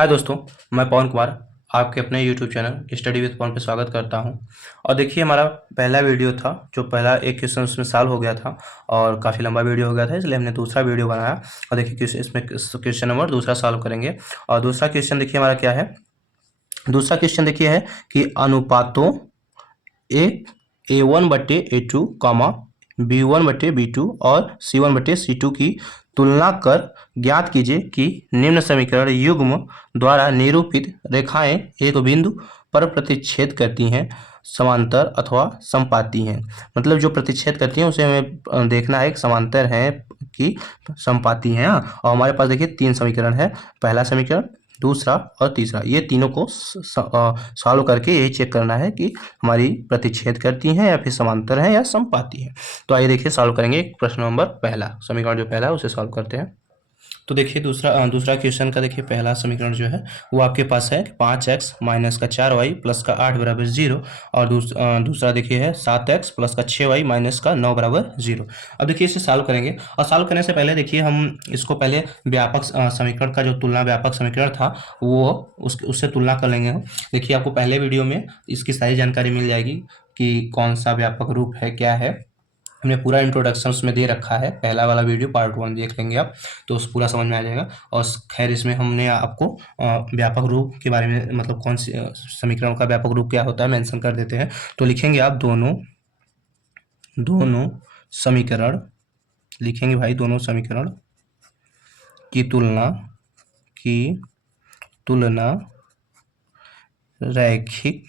हाय दोस्तों, मैं पवन कुमार आपके अपने यूट्यूब चैनल स्टडी विद पवन पे स्वागत करता हूं। और देखिए, हमारा पहला वीडियो था जो पहला एक क्वेश्चन उसमें सॉल्व हो गया था और काफ़ी लंबा वीडियो हो गया था, इसलिए हमने दूसरा वीडियो बनाया। और देखिए इसमें क्वेश्चन नंबर दूसरा सॉल्व करेंगे। और दूसरा क्वेश्चन देखिए हमारा क्या है। दूसरा क्वेश्चन देखिए है कि अनुपातों A1/A2, B1/B2 और C1/C2 की तुलना कर ज्ञात कीजिए कि निम्न समीकरण युग्म द्वारा निरूपित रेखाएं एक बिंदु पर प्रतिच्छेद करती हैं, समांतर अथवा समपाती हैं। मतलब जो प्रतिच्छेद करती हैं उसे हमें देखना है कि समांतर है कि समपाती हैं। और हमारे पास देखिए तीन समीकरण है, पहला समीकरण, दूसरा और तीसरा। ये तीनों को सॉल्व करके यही चेक करना है कि हमारी प्रतिच्छेद करती हैं या फिर समांतर है या समपाती है। तो आइए देखिए सॉल्व करेंगे। प्रश्न नंबर पहला, समीकरण जो पहला है उसे सॉल्व करते हैं। तो देखिए दूसरा क्वेश्चन का देखिए पहला समीकरण जो है वो आपके पास है 5x माइनस का 4y प्लस का 8 बराबर 0। और दूसरा देखिए है 7x प्लस का 6y माइनस का 9 बराबर 0। अब देखिए इसे सॉल्व करेंगे और सॉल्व करने से पहले देखिए हम इसको पहले व्यापक समीकरण का जो तुलना व्यापक समीकरण था वो उससे तुलना कर लेंगे। देखिए आपको पहले वीडियो में इसकी सारी जानकारी मिल जाएगी कि कौन सा व्यापक रूप है, क्या है। हमने पूरा इंट्रोडक्शन उसमें दे रखा है, पहला वाला वीडियो पार्ट 1 देख लेंगे आप तो उस पूरा समझ में आ जाएगा। और खैर इसमें हमने आपको व्यापक रूप के बारे में, मतलब कौन सी समीकरण का व्यापक रूप क्या होता है, मेंशन कर देते हैं। तो लिखेंगे आप दोनों समीकरण लिखेंगे भाई, दोनों समीकरण की तुलना रैखिक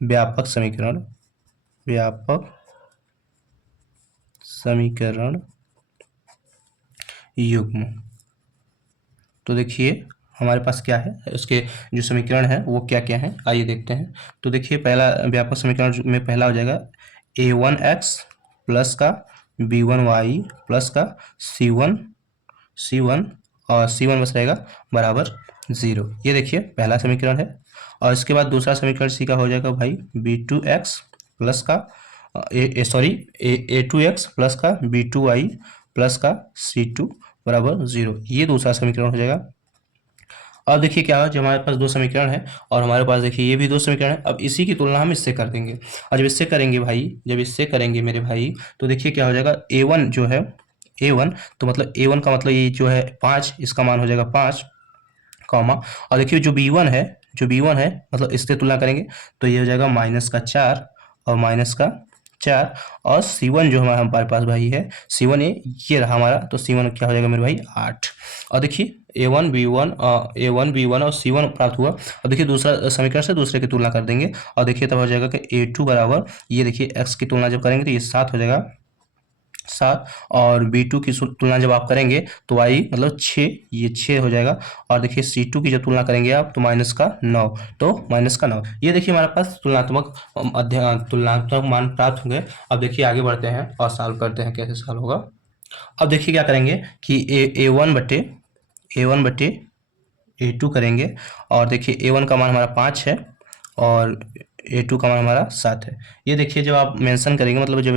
व्यापक समीकरण युग्म। तो देखिए हमारे पास क्या है, उसके जो समीकरण है वो क्या क्या है, आइए देखते हैं। तो देखिए पहला व्यापक समीकरण में पहला हो जाएगा a1x प्लस का b1y प्लस का c1 और c1 बस रहेगा बराबर 0। ये देखिए पहला समीकरण है। और इसके बाद दूसरा समीकरण सी का हो जाएगा भाई b2x प्लस का a2x प्लस का b2y प्लस का c2 बराबर 0। ये दूसरा समीकरण हो जाएगा। अब देखिए क्या है, जब हमारे पास दो समीकरण है और हमारे पास देखिए ये भी दो समीकरण है, अब इसी की तुलना हम इससे कर देंगे। और जब इससे करेंगे मेरे भाई, तो देखिए क्या हो जाएगा, a1 जो है a1, तो मतलब a1 का मतलब ये जो है 5, इसका मान हो जाएगा 5 कॉमा। और देखिए जो b1 है मतलब इससे तुलना करेंगे तो ये हो जाएगा -4 और -4। और c1 जो हमारे पास भाई है, c1 ये रहा हमारा, तो c1 क्या हो जाएगा मेरे भाई 8। और देखिए a1 b1 और c1 प्राप्त हुआ। और देखिए दूसरा समीकरण से दूसरे की तुलना कर देंगे और देखिए तब हो जाएगा कि a2 बराबर, ये देखिए x की तुलना जब करेंगे तो ये 7 हो जाएगा 7। और b2 की तुलना जब आप करेंगे तो y मतलब 6, ये 6 हो जाएगा। और देखिए c2 की जब तुलना करेंगे आप तो -9, तो -9। ये देखिए हमारे पास तुलनात्मक मान प्राप्त होंगे। अब देखिए आगे बढ़ते हैं और सॉल्व करते हैं, कैसे सॉल्व होगा। अब देखिए क्या करेंगे कि a1/a2 करेंगे। और देखिए a1 का मान हमारा 5 है और a2 का मान हमारा 7 है। ये देखिए जब आप मेंशन करेंगे, मतलब जब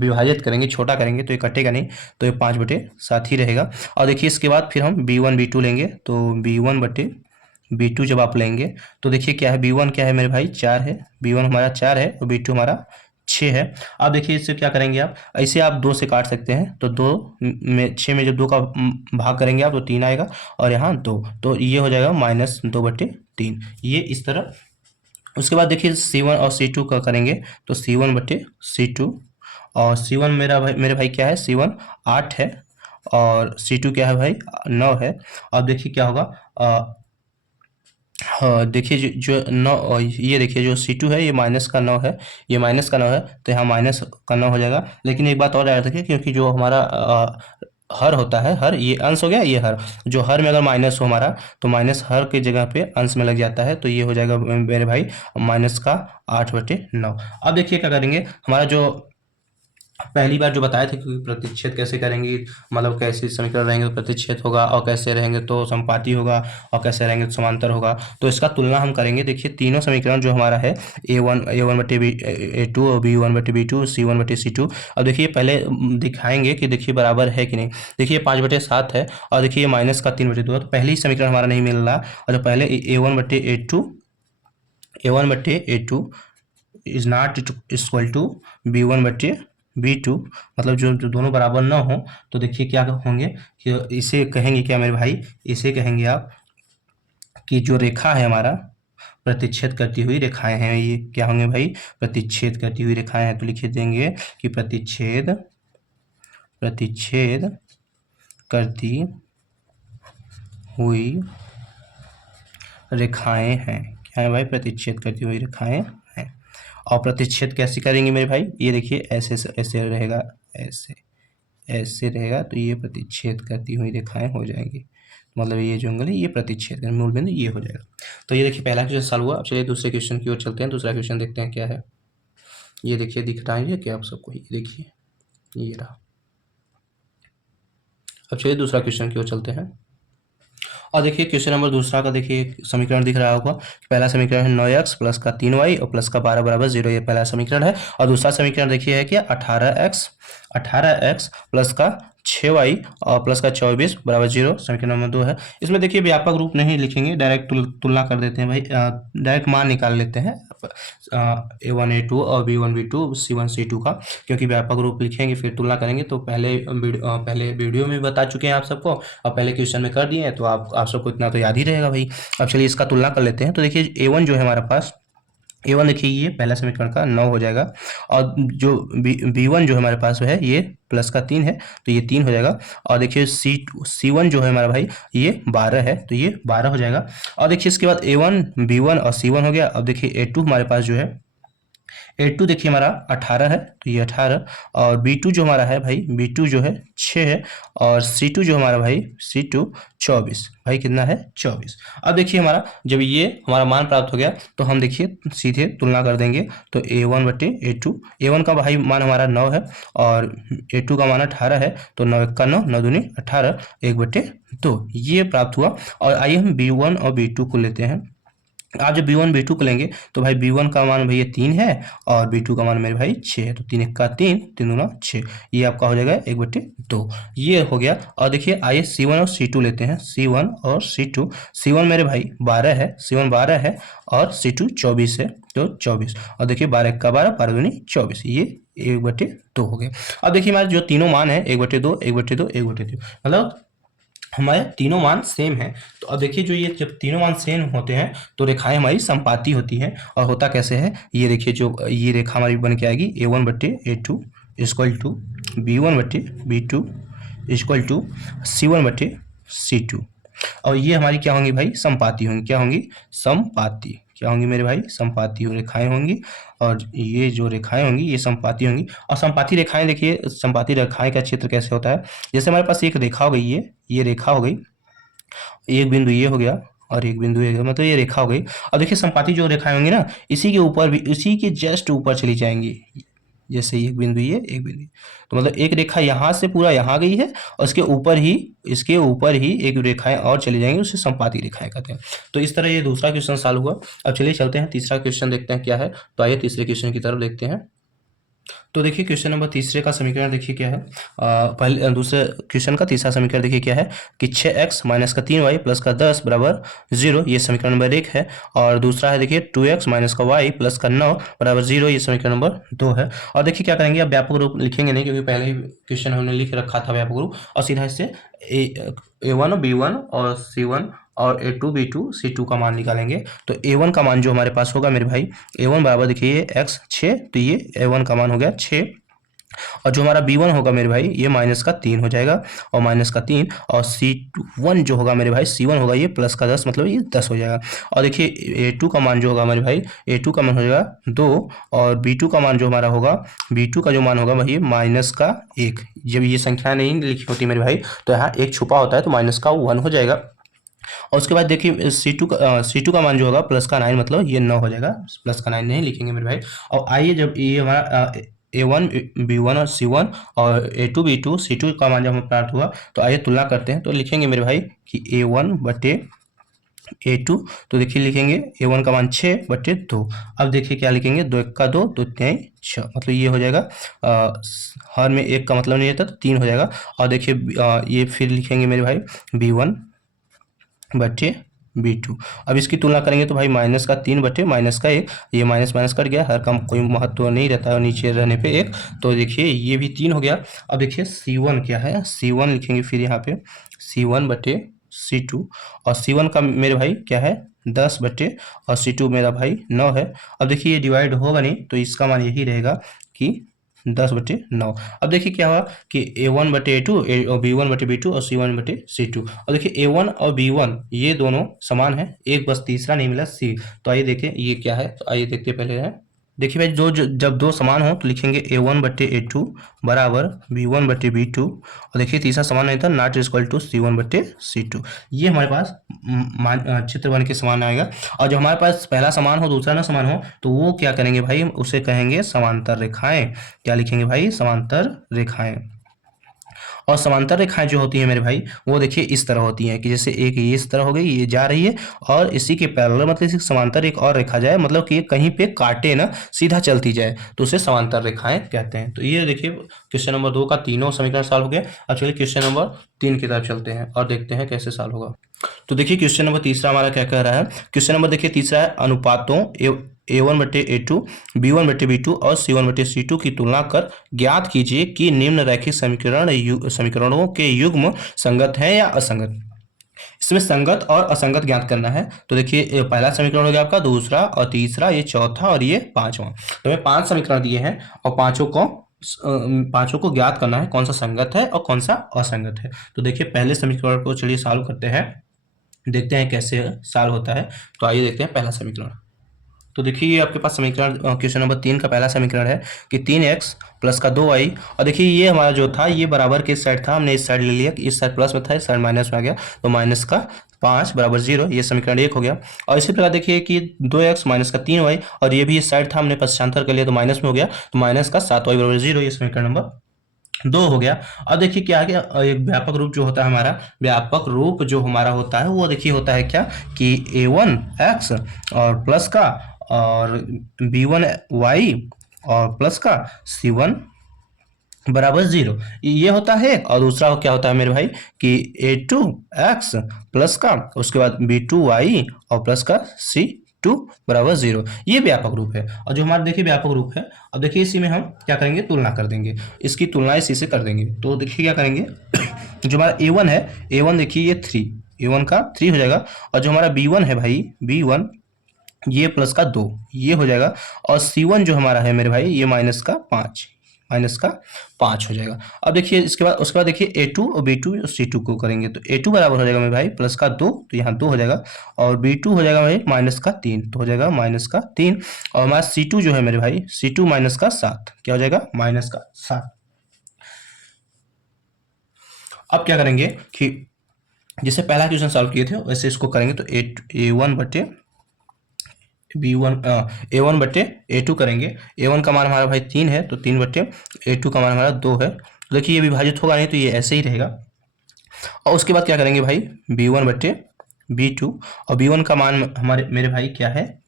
विभाजित करेंगे, छोटा करेंगे तो ये कटेगा नहीं, तो ये 5/7 ही रहेगा। और देखिए इसके बाद फिर हम b1 b2 लेंगे, तो b1/b2 जब आप लेंगे तो देखिए क्या है, b1 क्या है मेरे भाई 4 है, b1 हमारा 4 है और b2 हमारा 6 है। अब देखिए इससे क्या करेंगे आप, ऐसे आप 2 से काट सकते हैं, तो 6 में जब 2 का भाग करेंगे आप तो 3 आएगा और यहाँ 2, तो ये हो जाएगा -2/3, ये इस तरह। उसके बाद देखिए C1 और C2 का करेंगे, तो C1/C2। और C1 मेरे भाई क्या है, C1 8 है और C2 क्या है भाई 9 है। अब देखिए क्या होगा, हाँ देखिए जो 9, ये देखिए जो C2 है ये -9 है, ये -9 है, तो यहाँ -9 हो जाएगा। लेकिन एक बात और याद रखिए, क्योंकि जो हमारा हर होता है, हर ये अंश हो गया, ये हर, जो हर में अगर माइनस हो हमारा तो माइनस हर की जगह पे अंश में लग जाता है, तो ये हो जाएगा मेरे भाई -8/9। अब देखिए क्या करेंगे, हमारा जो पहली बार जो बताया था कि प्रतिच्छेद कैसे करेंगे, मतलब कैसे समीकरण रहेंगे तो प्रतिच्छेद होगा, और कैसे रहेंगे तो संपाती होगा, और कैसे रहेंगे तो समांतर होगा। तो इसका तुलना हम करेंगे। देखिए तीनों समीकरण जो हमारा है A1 बटे A2 और B1 बटे B2 C1 बटे C2। अब देखिए पहले दिखाएंगे कि देखिए बराबर है कि नहीं। देखिए 5/7 है, और देखिए -3/2 है, तो पहले ही समीकरण हमारा नहीं मिल रहा। और जो पहले A1 बटे A2 is not equal to B1 बटे B2, मतलब जो दोनों बराबर ना हो तो देखिए क्या होंगे कि इसे कहेंगे क्या मेरे भाई, इसे कहेंगे आप कि जो रेखा है हमारा प्रतिच्छेद करती हुई रेखाएं हैं, ये क्या होंगे भाई, प्रतिच्छेद करती हुई रेखाएं हैं। तो लिख देंगे कि प्रतिच्छेद करती हुई रेखाएं हैं। क्या है भाई, प्रतिच्छेद करती हुई रेखाएं हैं। और प्रतिच्छेद कैसे करेंगे मेरे भाई, ये देखिए ऐसे ऐसे रहेगा, ऐसे ऐसे रहेगा, तो ये प्रतिच्छेद करती हुई रेखाएं हो जाएंगी। मतलब ये जो एंगल है ये प्रतिच्छेद मूल बिंदु ये हो जाएगा। तो ये देखिए पहला क्वेश्चन सॉल्व हुआ। अब चलिए दूसरे क्वेश्चन की ओर चलते हैं। दूसरा क्वेश्चन देखते हैं क्या है। ये देखिए दिख रहा है क्या आप सबको, ये देखिए ये रहा। अब चलिए दूसरा क्वेश्चन की ओर चलते हैं। और देखिए क्वेश्चन नंबर दूसरा का देखिए समीकरण दिख रहा होगा। पहला समीकरण है 9x प्लस का 3y और प्लस का 12 बराबर 0, ये पहला समीकरण है। और दूसरा समीकरण देखिए है कि 18x प्लस का 6y और प्लस का 24 बराबर 0, समीकरण नंबर 2 है। इसमें देखिए व्यापक रूप नहीं लिखेंगे, डायरेक्ट तुलना कर देते हैं भाई, डायरेक्ट मान निकाल लेते हैं A1 A2 और B1 B2 C1 C2 का, क्योंकि व्यापक रूप लिखेंगे फिर तुलना करेंगे तो पहले वीडियो में बता चुके हैं आप सबको, और पहले क्वेश्चन में कर दिए हैं, तो आप सबको इतना तो याद ही रहेगा भाई। अब चलिए इसका तुलना कर लेते हैं। तो देखिए A1 जो है हमारे पास, A1 देखिए ये पहला समीकरण का 9 हो जाएगा, और जो B1 जो हमारे पास है ये प्लस का 3 है, तो ये 3 हो जाएगा। और देखिए C1 जो है हमारा भाई ये 12 है, तो ये 12 हो जाएगा। और देखिए इसके बाद A1 B1 और C1 हो गया। अब देखिए A2 हमारे पास जो है, A2 देखिए हमारा 18 है, तो ये 18। और B2 जो हमारा है भाई, B2 जो है 6 है। और C2 जो हमारा भाई C2 24, भाई कितना है 24। अब देखिए हमारा जब ये हमारा मान प्राप्त हो गया तो हम देखिए सीधे तुलना कर देंगे। तो A1 बटे A2, A1 का भाई मान हमारा 9 है और A2 का मान 18 है, तो 9 1 का 9, 9 दूनी 18, 1/2 ये प्राप्त हुआ। और आइए हम B1 और B2 को लेते हैं। आप जब B1 B2 को लेंगे तो भाई B1 का मान भैया 3 है और B2 का मान मेरे भाई 6 है, तो 3 1 का 3, 3 दूना 6, ये आपका हो जाएगा 1/2, ये हो गया। और देखिए आइए C1 और C2 लेते हैं। C1 और C2, C1 मेरे भाई 12 है, C1 12 है और C2 24 है, तो 24। और देखिए 12 1 का 12, 12 दूनी 24, ये 1/2 हो गया। अब देखिए हमारे जो तीनों मान है 1/2 1/2 1/2, मतलब हमारे तीनों मान सेम है। तो अब देखिए जो ये जब तीनों मान सेम होते हैं तो रेखाएं हमारी संपाती होती हैं। और होता कैसे है, ये देखिए जो ये रेखा हमारी बन के आएगी A1/A2 equal to B1/B2 equal to C1/C2। और ये हमारी क्या होंगी भाई, संपाती होंगी। क्या होंगी, संपाती। क्या होंगी मेरे भाई, संपाती रेखाएं होंगी। और ये जो रेखाएं होंगी ये संपाती होंगी। और संपाती रेखाएं देखिए, संपाती रेखाएं का क्षेत्र कैसे होता है, जैसे हमारे पास एक रेखा हो गई, ये रेखा हो गई, एक बिंदु ये हो गया और एक बिंदु ये हो गया, मतलब ये रेखा हो गई। और देखिए संपाती जो रेखाएं होंगी ना, इसी के ऊपर भी, इसी के जस्ट ऊपर चली जाएंगी। जैसे एक बिंदु ये, एक बिंदु, तो मतलब एक रेखा यहाँ से पूरा यहाँ गई है और इसके ऊपर ही एक रेखाएं और चली जाएंगी, उसे संपाती रेखाएं कहते हैं। तो इस तरह ये दूसरा क्वेश्चन सॉल्व हुआ। अब चलिए चलते हैं तीसरा क्वेश्चन देखते हैं क्या है। तो आइए तीसरे क्वेश्चन की तरफ देखते हैं। तो देखिए क्वेश्चन नंबर तीसरे का समीकरण देखिए क्या है। पहले दूसरे क्वेश्चन का तीसरा समीकरण देखिए क्या है कि 6x माइनस का 3y प्लस का 10 बराबर 0, ये समीकरण नंबर 1 है। और दूसरा है देखिए 2x माइनस का y प्लस का 9 बराबर 0, ये समीकरण नंबर 2 है। और देखिए क्या करेंगे, अब व्यापक रूप लिखेंगे नहीं, क्योंकि पहले ही क्वेश्चन हमने लिख रखा था व्यापक रूप, और सीधा इससे A1 B1 और C1 और A2 B2 C2 का मान निकालेंगे। तो A1 का मान जो हमारे पास होगा मेरे भाई, A1 बराबर देखिए x 6, तो ये A1 का मान हो गया 6। और जो हमारा B1 होगा मेरे भाई ये -3 हो जाएगा, और -3। और C1 जो होगा मेरे भाई, C1 होगा ये प्लस का 10, मतलब ये 10 हो जाएगा। और देखिए A2 का मान जो होगा मेरे भाई, A2 का मान हो जाएगा 2। और B2 का मान जो हमारा होगा, B2 का जो मान होगा वही -1। जब ये संख्या नहीं लिखी होती मेरे भाई तो यहाँ एक छुपा होता है, तो -1 हो जाएगा। और उसके बाद देखिए C2 का मान जो होगा +9, मतलब ये 9 हो जाएगा, +9 नहीं लिखेंगे मेरे भाई। और आइए जब ये हमारा A1 B1 और C1 और A2 B2 C2 का मान जब हमें प्राप्त हुआ तो आइए तुलना करते हैं। तो लिखेंगे मेरे भाई कि A1/A2, तो देखिए लिखेंगे A1 का मान 6/2। अब देखिए क्या लिखेंगे, 2 1 का 2, 2 3 6, मतलब ये हो जाएगा हर में एक का मतलब नहीं रहता तो 3 हो जाएगा। और देखिए ये फिर लिखेंगे मेरे भाई B1/B2। अब इसकी तुलना करेंगे तो भाई -3/-1, ये माइनस माइनस कट गया, हर का कोई महत्व नहीं रहता है नीचे रहने पे एक, तो देखिए ये भी 3 हो गया। अब देखिए C1 क्या है, C1 लिखेंगे फिर यहाँ पे C1/C2, और C1 का मेरे भाई क्या है 10 और C2 मेरा भाई 9 है। अब देखिए ये डिवाइड होगा नहीं तो इसका मान यही रहेगा कि 10/9। अब देखिए क्या हुआ कि A1/A2 और B1/B2 और C1/C2। और देखिए A1 और B1 ये दोनों समान है, एक बस तीसरा नहीं मिला C। तो आइए देखें ये क्या है, तो आइए देखते पहले है। देखिए भाई जब दो समान हो तो लिखेंगे A1/A2 बराबर B1/B2, और देखिए तीसरा समान नहीं था, नॉट इक्वल टू C1/C2। ये हमारे पास चित्र बन के समान आएगा। और जब हमारे पास पहला समान हो दूसरा ना समान हो तो वो क्या करेंगे भाई, उसे कहेंगे समांतर रेखाएं। क्या लिखेंगे भाई, समांतर रेखाएं। और समांतर रेखाएं जो होती हैं मेरे भाई वो देखिए इस तरह होती हैं कि जैसे एक ये इस तरह हो गई, ये जा रही है और इसी के पैरेलल मतलब इसी समांतर एक और रेखा जाए, मतलब कि ये कहीं पे काटे ना, सीधा चलती जाए, तो उसे समांतर रेखाएं कहते हैं। तो ये देखिए क्वेश्चन नंबर 2 का तीनों समीकरण सॉल्व हो गया। अब चलिए क्वेश्चन नंबर 3 की तरफ चलते हैं और देखते हैं कैसे सॉल्व होगा। तो देखिए क्वेश्चन नंबर तीसरा हमारा क्या कह रहा है। क्वेश्चन नंबर देखिए तीसरा है, अनुपातों A1/A2 B1/B2 और C1/C2 की तुलना कर ज्ञात कीजिए कि निम्न रैखिक समीकरणों के युग्म संगत हैं या असंगत। इसमें संगत और असंगत ज्ञात करना है। तो देखिए पहला समीकरण हो गया आपका, दूसरा और तीसरा, ये चौथा और ये पांचवा। तो हमें 5 समीकरण दिए हैं और पांचों को ज्ञात करना है कौन सा संगत है और कौन सा असंगत है। तो देखिए पहले समीकरण को चलिए सॉल्व करते हैं, देखते हैं कैसे सॉल्व होता है। तो आइए देखते हैं पहला समीकरण। तो देखिए ये आपके पास समीकरण क्वेश्चन नंबर 3 का पहला समीकरण है कि 3x प्लस का 2y, और देखिए ये हमारा जो था ये बराबर के साइड था, हमने इस साइड ले लिया कि इस साइड प्लस में था, इस साइड माइनस में आ गया, तो माइनस का 5 बराबर 0, ये समीकरण 1 हो गया। और इसी प्रकार देखिए कि 2x माइनस का 3y, और ये भी इस साइड था, हमने पश्चांतर कर लिया तो माइनस में हो गया, तो माइनस का 7y बराबर 0, ये समीकरण नंबर 2 हो गया। अब देखिए क्या है कि एक व्यापक रूप जो होता है हमारा, व्यापक रूप जो हमारा होता है वो देखिए होता है क्या कि A1x और प्लस का और B1y और प्लस का C1 बराबर 0, ये होता है। और दूसरा क्या होता है मेरे भाई कि A2x प्लस का उसके बाद B2y और प्लस का C2 बराबर 0, ये व्यापक रूप है। और जो हमारा देखिए व्यापक रूप है, अब देखिए इसी में हम क्या करेंगे, तुलना कर देंगे, इसकी तुलना इसी से कर देंगे। तो देखिए क्या करेंगे जो हमारा A1 है, A1 देखिए ये 3, A1 का 3 हो जाएगा, और जो हमारा B1 है भाई B1 ये प्लस का 2, ये हो जाएगा, और C1 जो हमारा है मेरे भाई ये माइनस का 5 हो जाएगा। अब देखिए इसके बाद उसके बाद देखिए A2 और B2 और C2 को करेंगे, तो A2 बराबर हो जाएगा मेरे भाई प्लस का 2, तो यहाँ 2 हो जाएगा, और B2 हो जाएगा भाई माइनस का 3, तो हो जाएगा माइनस का 3, और हमारा C2 जो है मेरे भाई C2 माइनस का 7, क्या हो जाएगा माइनस का 7। अब क्या करेंगे कि जैसे पहला क्वेश्चन सॉल्व किए थे वैसे इसको करेंगे, तो A1/A2 करेंगे। A1 का मान हमारा भाई 3 है तो 3/A2 का मान हमारा 2 है। तो देखिए ये विभाजित होगा नहीं तो ये ऐसे ही रहेगा। और उसके बाद क्या करेंगे भाई B1/B2, और B1 का मान हमारे मेरे भाई क्या है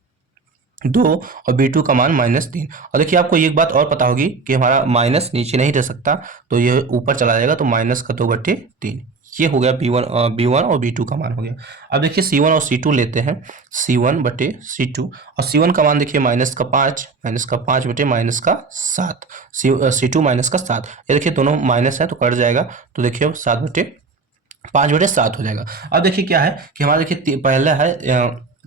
2, और B2 का मान -3। और देखिए आपको एक बात और पता होगी कि हमारा माइनस नीचे नहीं रह सकता, तो ये ऊपर चला जाएगा, तो माइनस का 2/3, ये हो गया B1 और B2 का मान हो गया। अब देखिए C1 और C2 लेते हैं, C1/C2, और C1 का मान देखिए -5/-7, C2 -7, ये देखिए दोनों माइनस है तो कट जाएगा, तो देखिए 5/7 हो जाएगा। अब देखिए क्या है कि हमारा देखिए पहला है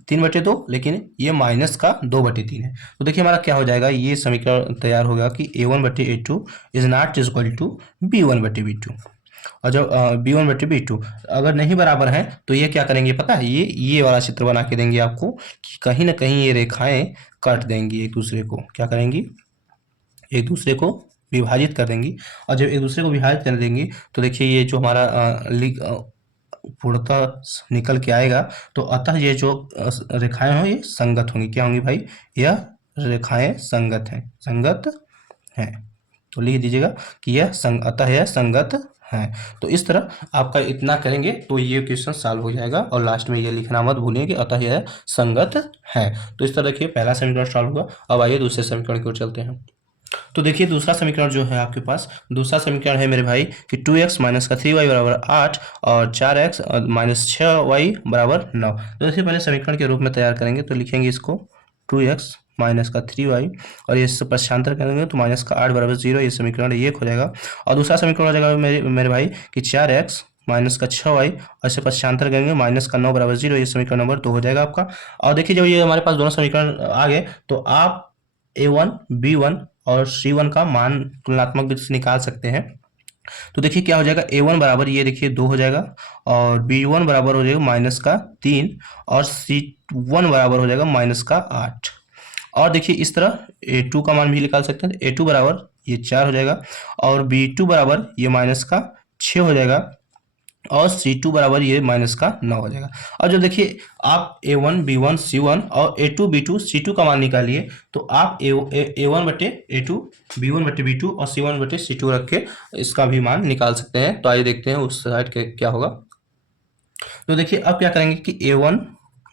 3/2, लेकिन ये माइनस का 2/3 है, तो देखिए हमारा क्या हो जाएगा, ये समीकरण तैयार होगा कि A1/A2 is not equal to B1/B2, और जब B1/B2 अगर नहीं बराबर है तो ये क्या करेंगे पता है, ये वाला चित्र बना के देंगे आपको कि कहीं ना कहीं ये रेखाएं काट देंगी एक दूसरे को, क्या करेंगी एक दूसरे को विभाजित कर देंगी। और जब एक दूसरे को विभाजित कर देंगी तो देखिए ये जो हमारा पूर्णतः निकल के आएगा, तो अतः ये जो रेखाएं हों ये संगत होंगी, क्या होंगी भाई, यह रेखाएं संगत हैं तो लिख दीजिएगा कि अतः यह संगत है। तो इस तरह आपका इतना करेंगे तो ये क्वेश्चन सॉल्व हो जाएगा। और लास्ट में ये लिखना मत भूलिए कि अतः यह संगत है। तो इस तरह देखिए पहला समीकरण सॉल्व हुआ। अब आइए दूसरे समीकरण की ओर चलते हैं। तो देखिए दूसरा समीकरण जो है आपके पास, दूसरा समीकरण है मेरे भाई कि 2x माइनस का 3y बराबर 8 और 4x माइनस 6y बराबर 9। तो देखिए पहले समीकरण के रूप में तैयार करेंगे तो लिखेंगे इसको 2x माइनस का 3y और ये पक्षांतर करेंगे तो माइनस का 8 बराबर 0, ये समीकरण 1 हो जाएगा। और दूसरा समीकरण हो जाएगा मेरे भाई कि 4x माइनस का 6y और इसे पक्षांतर करेंगे माइनस का 9 बराबर 0, ये समीकरण नंबर 2 हो जाएगा आपका। और देखिए जब ये हमारे पास दोनों समीकरण आ गए तो आप a1 b1 और c1 का मान तुलनात्मक विधि से निकाल सकते हैं। तो देखिए क्या हो जाएगा, a1 बराबर ये देखिए 2 हो जाएगा और b1 बराबर हो जाएगा माइनस का 3 और c1 बराबर हो जाएगा माइनस का 8। और देखिए इस तरह a2 का मान भी निकाल सकते हैं। a2 बराबर ये 4 हो जाएगा और b2 बराबर ये माइनस का 6 हो जाएगा और C2 बराबर ये माइनस का 9 हो जाएगा। और जो देखिए आप A1 B1 C1 और A2 B2 C2 का मान निकालिए तो आप A1 बटे A2 B1 बटे B2 और C1 बटे C2 रख के इसका भी मान निकाल सकते हैं। तो आइए देखते हैं उस साइड के क्या होगा। तो देखिए अब क्या करेंगे कि A1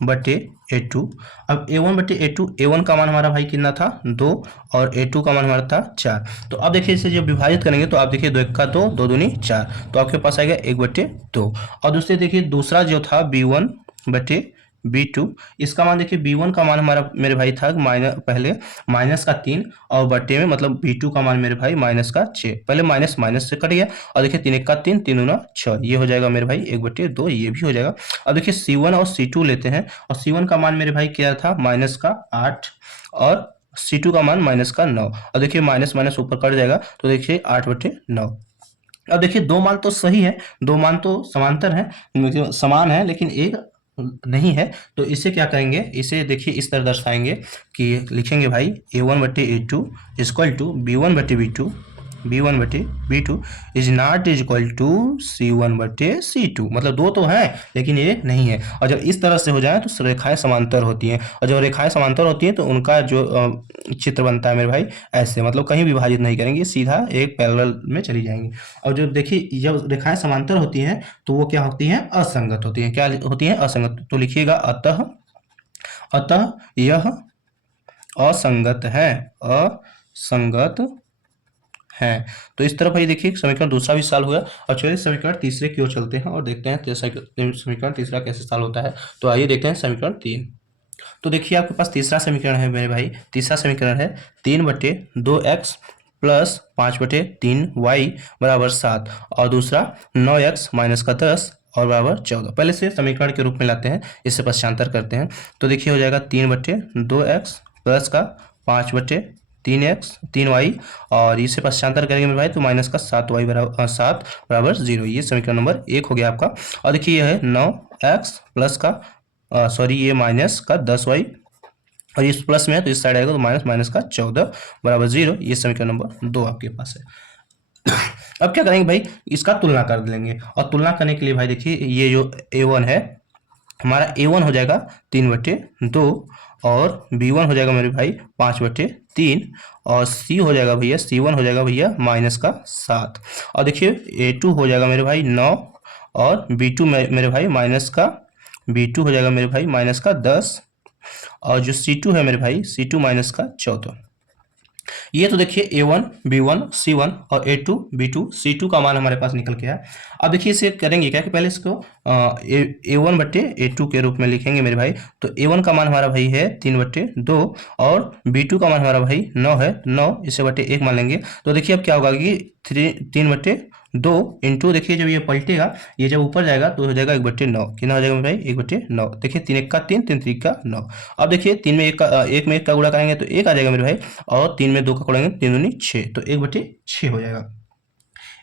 बटे A2, अब A1 बटे A2, A1 का मान हमारा भाई कितना था 2 और A2 का मान हमारा था 4। तो अब देखिए इसे जब विभाजित करेंगे तो आप देखिए 2 1 का 2, 2 दूनी 4, तो आपके पास आएगा 1 बटे 2। और दूसरे देखिए दूसरा जो था B1 बटे B2, इसका मान देखिए B1 का मान हमारा मेरे भाई था पहले माइनस का 3 और बटे में मतलब B2 का मान मेरे भाई माइनस का 6। पहले माइनस माइनस से कट गया और देखिए 3 1 का 3, 3 दूना 6, ये हो जाएगा मेरे भाई 1 बटे 2, ये भी हो जाएगा। अब देखिए C1 और C2 लेते हैं और C1 का मान मेरे भाई क्या था माइनस का 8 और C2 का मान माइनस का 9। और देखिए माइनस माइनस ऊपर कट जाएगा तो देखिए 8 बटे 9। अब देखिए दो मान तो सही है, दो मान तो समांतर है, समान है, लेकिन एक नहीं है। तो इसे क्या करेंगे, इसे देखिए इस तरह दर्शाएंगे कि लिखेंगे भाई A1 बटे A2 इक्वल टू B1 बटे B2 is not is equal to C1 बटे C2। मतलब दो तो हैं लेकिन ये नहीं है। और जब इस तरह से हो जाए तो रेखाएं समांतर होती हैं, और जब रेखाएं समांतर होती हैं तो उनका जो चित्र बनता है मेरे भाई ऐसे, मतलब कहीं विभाजित नहीं करेंगे, सीधा एक पैरेलल में चली जाएंगी। और जो देखिए जब रेखाएं समांतर होती हैं तो वो क्या होती हैं, असंगत होती हैं। क्या होती हैं, असंगत। तो लिखिएगा अतः यह असंगत है, असंगत है। तो इस तरह भाई देखिए समीकरण दूसरा भी सॉल्व हुआ। और चलिए समीकरण तीसरे की ओर चलते हैं और देखते हैं समीकरण तीसरा कैसे सॉल्व होता है। तो आइए देखते हैं समीकरण 3। तो देखिए आपके पास तीसरा समीकरण है मेरे भाई, तीसरा समीकरण है 3 बटे 2x प्लस 5 बटे 3y बराबर 7 और दूसरा 9x माइनस का 10 और बराबर 14। पहले से समीकरण के रूप में लाते हैं, इससे पक्षांतर करते हैं। तो देखिए हो जाएगा 3 बटे 2x प्लस का 5 बटे 3y और इसे पक्षांतर करेंगे मेरे भाई तो माइनस का 7y बराबर 0। ये समीकरण नंबर 1 हो गया आपका। और देखिए यह है 9x प्लस का ये माइनस का 10y और इस प्लस में है तो इस साइड आएगा तो माइनस का 14 बराबर 0। ये समीकरण नंबर 2 आपके पास है। अब क्या करेंगे भाई, इसका तुलना कर लेंगे। और तुलना करने के लिए भाई देखिए ये जो A1 है हमारा, A1 हो जाएगा 3 बटे 2 और B1 हो जाएगा मेरे भाई 5 बटे 3 और C हो जाएगा भैया, C1 हो जाएगा भैया माइनस का 7। और देखिए A2 हो जाएगा मेरे भाई 9 और B2 मेरे भाई B2 हो जाएगा मेरे भाई माइनस का 10 और जो C2 है मेरे भाई C2 माइनस का 14। ये तो देखिए A1 B1 C1 और A2 B2 C2 का मान हमारे पास निकल के आया। अब देखिए इसे करेंगे क्या कि पहले इसको A1 बटे A2 के रूप में लिखेंगे मेरे भाई। तो A1 का मान हमारा भाई है 3 बटे 2 और B2 का मान हमारा भाई 9 है, 9 इसे बटे 1 मान लेंगे। तो देखिए अब क्या होगा कि 3 बटे 2 इंटू देखिए जब ये पलटेगा, ये जब ऊपर जाएगा तो हो जाएगा 1 बटे 9। कितना हो जाएगा भाई 1 बटे 9। देखिए 3 1 का 3, 3 3 का 9। अब देखिए 3 में 1 का गुणा करेंगे तो 1 आ जाएगा मेरे भाई और 3 में 2 का गुणा करेंगे 3 दूनी 6, तो 1 बटे 6 हो जाएगा।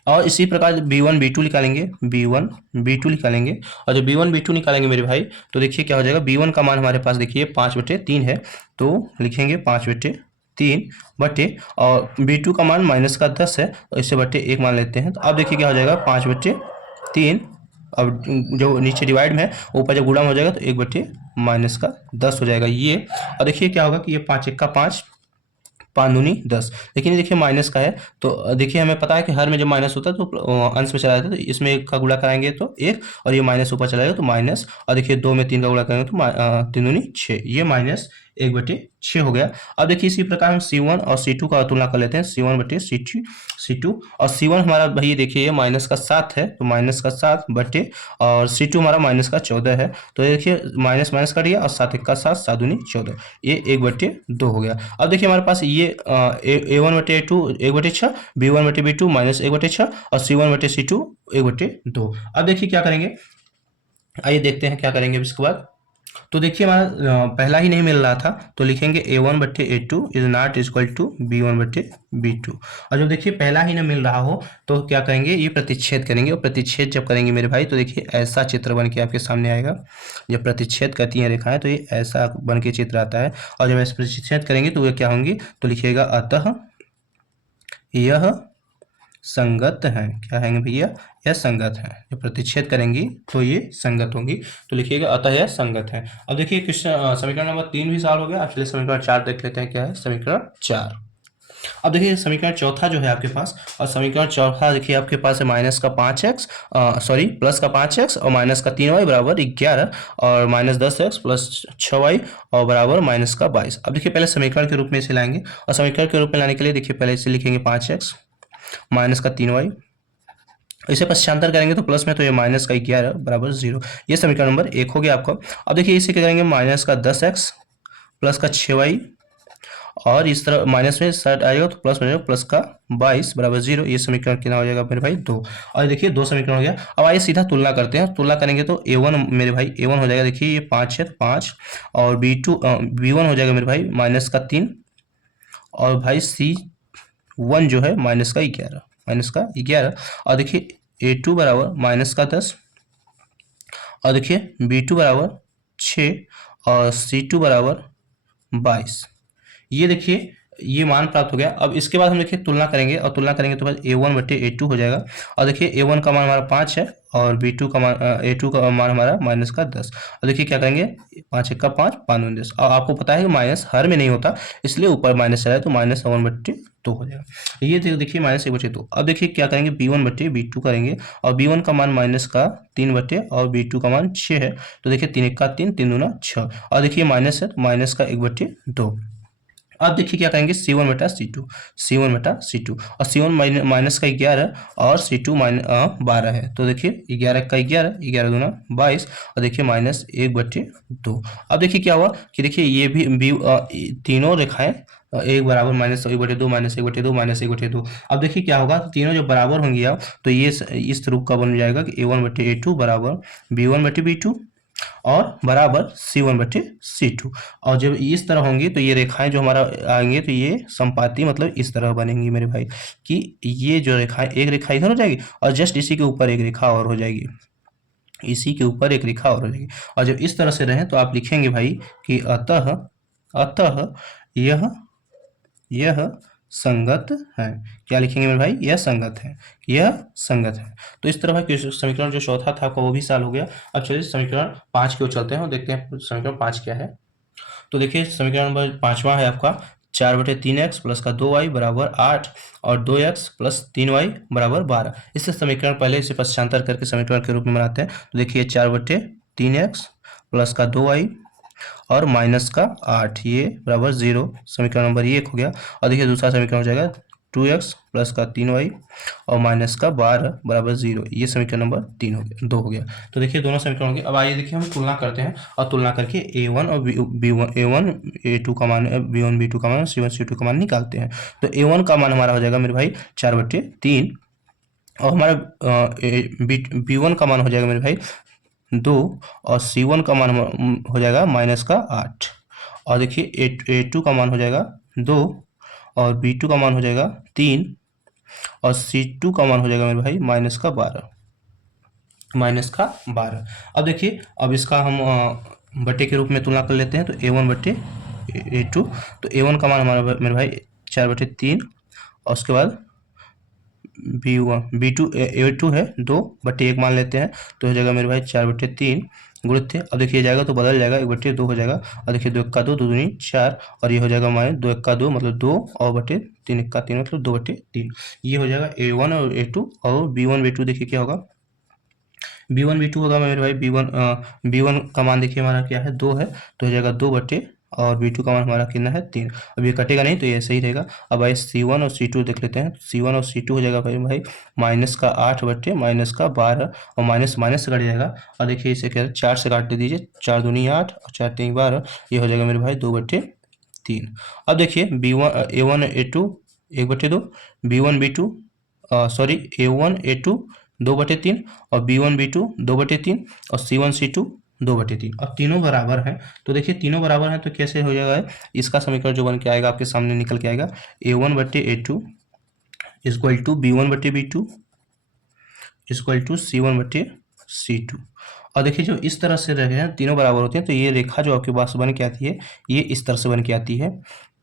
और इसी प्रकार B1 B2 निकालेंगे, B1 B2 निकालेंगे और जब B1 B2 निकालेंगे मेरे भाई तो देखिए क्या हो जाएगा, B1 का मान हमारे पास देखिए 5 बटे 3 है तो लिखेंगे 5 बटे 3 बटे और B2 का मान माइनस का 10 है तो इसे बटे 1 मान लेते हैं। तो अब देखिए क्या हो जाएगा 5 बटे 3, अब जो नीचे डिवाइड में है ऊपर जब गुणा हो जाएगा तो 1 बटे माइनस का 10 हो जाएगा ये। और देखिए क्या होगा कि ये 5 1 का 5, 5 दूनी 10। लेकिन ये देखिए माइनस का है, तो देखिए हमें पता है कि हर में जब माइनस होता है तो अंश में चला जाता है, तो इसमें 1 का गुणा कराएंगे तो 1, और ये माइनस ऊपर चला जाएगा तो माइनस, और देखिए 2 में 3 का गुणा करेंगे तो 3 दूनी 6, ये माइनस 1/6 हो गया। अब देखिए इसी प्रकार हम C1 और C2 का तुलना कर लेते हैं, C1/C2, और C1 हमारा भाई देखिए ये माइनस का 7 है, तो माइनस का 7 बटे, और C2 हमारा माइनस का 14 है, तो देखिए माइनस माइनस कट गया और 7 1 का 7, 7 दूनी 14, ये 1/2 हो गया। अब देखिए हमारे पास ये A1/A2 1/6, B1/B2 माइनस 1/6, और C1/C2 1/2। अब देखिए क्या करेंगे, आइए देखते हैं क्या करेंगे इसके बाद। तो देखिए हमारा पहला ही नहीं मिल रहा था, तो लिखेंगे A1/A2 is not equal to B1/B2, और जब देखिए पहला ही ना मिल रहा हो तो क्या करेंगे, ये प्रतिच्छेद करेंगे, और प्रतिच्छेद जब करेंगे मेरे भाई तो देखिए ऐसा चित्र बन के आपके सामने आएगा। जब प्रतिच्छेद करती हैं रेखाएं तो ये ऐसा बन के चित्र आता है, और जब ऐसे प्रतिच्छेद करेंगे तो वे क्या होंगी, तो लिखिएगा अतः यह संगत है। क्या है भैया, यह संगत है। जब प्रतिच्छेद करेंगी तो ये संगत होंगी, तो लिखिएगा अतः यह संगत है। अब देखिए क्वेश्चन समीकरण नंबर 3 भी सॉल्व हो गया। अब चलिए समीकरण 4 देख लेते हैं क्या है समीकरण 4। अब देखिए समीकरण चौथा जो है आपके पास, और समीकरण चौथा देखिए आपके पास है माइनस का 5x, सॉरी प्लस का 5x और माइनस का 3y बराबर 11, और माइनस 10x प्लस 6y और बराबर माइनस का 22। अब देखिए पहले समीकरण के रूप में इसे लाएंगे, और समीकरण के रूप में लाने के लिए देखिए पहले इसे लिखेंगे 5x माइनस का 3y, इसे पश्चांतर करेंगे तो प्लस में, तो ये माइनस का 11 बराबर 0, ये समीकरण नंबर 1 हो गया आपका। अब देखिए इसे क्या करेंगे, माइनस का 10x प्लस का 6y, और इस तरह माइनस में 60 आएगा तो प्लस में जाएगा, प्लस का 22 बराबर 0, ये समीकरण कितना हो जाएगा मेरे भाई 2। और देखिए 2 समीकरण हो गया। अब आइए सीधा तुलना करते हैं, तुलना करेंगे तो A1 मेरे भाई A1 हो जाएगा, देखिए ये 5 है 5, और B1 हो जाएगा मेरे भाई माइनस का 3, और भाई C1 जो है माइनस का 11, और देखिए A2 बराबर माइनस का 10, और देखिए B2 बराबर 6, और C2 बराबर 22। ये देखिए ये मान प्राप्त हो गया। अब इसके बाद हम देखिए तुलना करेंगे, और तुलना करेंगे तो भाई A1/A2 हो जाएगा, और देखिए A1 का मान हमारा 5 है, और B2 का मान A2 का मान हमारा माइनस का 10, और देखिए क्या करेंगे 5 1 का 5 5 दूनी 10, और आपको पता है कि माइनस हर में नहीं होता, इसलिए ऊपर माइनस चला है तो माइनस 1/2 हो जाएगा। ये देखिए माइनस 1/2। अब देखिए क्या करेंगे B1/B2 करेंगे, और B1 का मान माइनस का 3 और B2 का मान 6 है, तो देखिए 3 1 का 3 3 दूना 6, और देखिए माइनस है तो माइनस का 1/2। अब देखिए क्या करेंगे C1/C2, और C1 माइनस का 11 और C2 12 है, तो देखिए 11 का 11 11 दूना 22, और देखिए माइनस 1/2। अब देखिए क्या हुआ कि देखिए ये भी तीनों रेखाएं एक बराबर माइनस 1/2 माइनस 1/2 माइनस 1/2। अब देखिए क्या होगा, तीनों जब बराबर होंगी अब तो ये इस रूप का बन जाएगा कि A1/A2 बराबर B1/B2 और बराबर C1/C2, और जब इस तरह होंगी तो ये रेखाएं जो हमारा आएंगे तो ये संपाती मतलब इस तरह बनेंगी मेरे भाई, कि ये जो रेखाएं, एक रेखा इधर हो जाएगी और जस्ट इसी के ऊपर एक रेखा और हो जाएगी, इसी के ऊपर एक रेखा और हो जाएगी, और जब इस तरह से रहे तो आप लिखेंगे भाई कि अतः अतः यह संगत है। क्या लिखेंगे मेरे भाई, यह संगत है, यह संगत है। तो इस तरह भाई समीकरण जो चौथा था आपका वो भी सॉल्व हो गया। अब चलिए समीकरण 5 की ओर चलते हैं और देखते हैं समीकरण 5 क्या है। तो देखिए समीकरण नंबर 5वां है आपका 4/3x प्लस का 2y बराबर 8, और 2x प्लस 3y बराबर 12। इससे समीकरण पहले इसे पश्चांतर करके समीकरण के रूप में बनाते हैं, तो देखिए 4/3x प्लस का 2y और माइनस का 8 ये बराबर 0, समीकरण नंबर 1 हो गया। और देखिए दूसरा समीकरण हो जाएगा 2x प्लस का 3y और माइनस का 12 बराबर 0, ये समीकरण नंबर 3 हो गया 2 हो गया। तो देखिए दोनों समीकरण हो गए। अब आइए देखिए हम तुलना करते हैं, और तुलना करके A1 और A1 A2 का मान, B1 B2 का मान, C1 C2 का मान निकालते हैं। तो A1 का मान हमारा हो जाएगा मेरे भाई 4/3, और हमारा B1 का मान हो जाएगा मेरे भाई 2, और C1 का मान हो जाएगा माइनस का 8, और देखिए A2 का मान हो जाएगा 2, और B2 का मान हो जाएगा 3, और C2 का मान हो जाएगा मेरे भाई माइनस का 12। अब देखिए अब इसका हम बटे के रूप में तुलना कर लेते हैं, तो A1/A2, तो A1 का मान हमारा मेरे भाई 4/3, और उसके बाद B1 B2 A2 है 2/1 मान लेते हैं, तो हो जाएगा मेरे भाई 4/3 गुणित थे। अब देखिए जाएगा तो बदल जाएगा, 1/2 हो जाएगा। और देखिए 2 1 2, 2 दूनी 4, और ये हो जाएगा हमारे 2 1 2 मतलब 2 और बटे 3 1 3 मतलब 2/3। ये हो जाएगा A1 और A2। और B1 B2 देखिए क्या होगा, B1 B2 होगा मेरे भाई, B1 का मान देखिए हमारा क्या है, 2 है, तो हो जाएगा 2 और B2 का मान हमारा कितना है, 3। अब ये कटेगा नहीं तो ये सही रहेगा। अब भाई C1 और C2 देख लेते हैं। C1 और C2 हो जाएगा भाई -8/-12 और माइनस माइनस से कट जाएगा। और देखिए इसे क्या है, 4 से काट दीजिए, 4 दूनी 8 और 4 3 12, ये हो जाएगा मेरे भाई 2/3। अब देखिए A1 A2 1/2, B1 B2 sorry A1 A2 2/3 और B1 B2 2/3 और C1 C2 2/3। अब तीनों बराबर हैं, तो देखिए तीनों बराबर हैं तो कैसे हो जाएगा, इसका समीकरण जो बन के आएगा आपके सामने निकल के आएगा, A1/A2 equal to B1/B2 equal to C1/C2। और देखिए जो इस तरह से रहे हैं, तीनों बराबर होते हैं, तो ये रेखा जो आपके पास बन के आती है, ये इस तरह से बन के आती है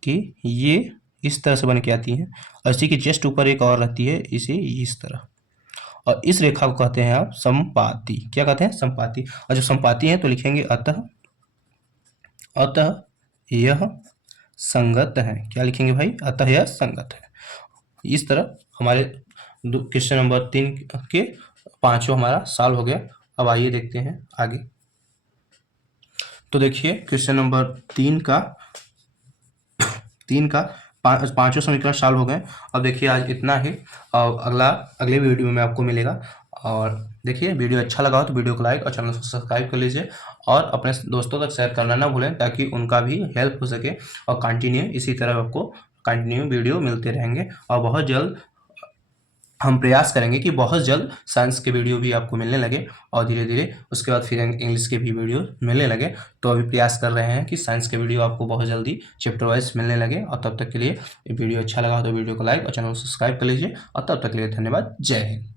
कि ये इस तरह से बन के आती है, और इसी के जस्ट ऊपर एक और रहती है, इसे इस तरह। और इस रेखा को कहते हैं आप संपाती। क्या कहते हैं, संपाती। और जो संपाती है तो लिखेंगे अतः यह संगत है। क्या लिखेंगे भाई, अतः यह संगत है। इस तरह हमारे क्वेश्चन नंबर 3 के 5वां हमारा सॉल्व हो गया। अब आइए देखते हैं आगे। तो देखिए क्वेश्चन नंबर 3 का पांचों समीकरण सॉल्व हो गए। अब देखिए आज इतना ही, और अगले वीडियो में आपको मिलेगा। और देखिए वीडियो अच्छा लगा हो तो वीडियो को लाइक और चैनल को सब्सक्राइब कर लीजिए, और अपने दोस्तों तक शेयर करना ना भूलें, ताकि उनका भी हेल्प हो सके। और कंटिन्यू इसी तरह आपको कंटिन्यू वीडियो मिलते रहेंगे, और बहुत जल्द हम प्रयास करेंगे कि बहुत जल्द साइंस के वीडियो भी आपको मिलने लगे, और धीरे धीरे उसके बाद फिर इंग्लिश के भी वीडियो मिलने लगे। तो अभी प्रयास कर रहे हैं कि साइंस के वीडियो आपको बहुत जल्दी चैप्टर वाइज मिलने लगे। और तब तक के लिए वीडियो अच्छा लगा तो वीडियो को लाइक और चैनल को सब्सक्राइब कर लीजिए। और तब तक के लिए धन्यवाद। जय हिंद।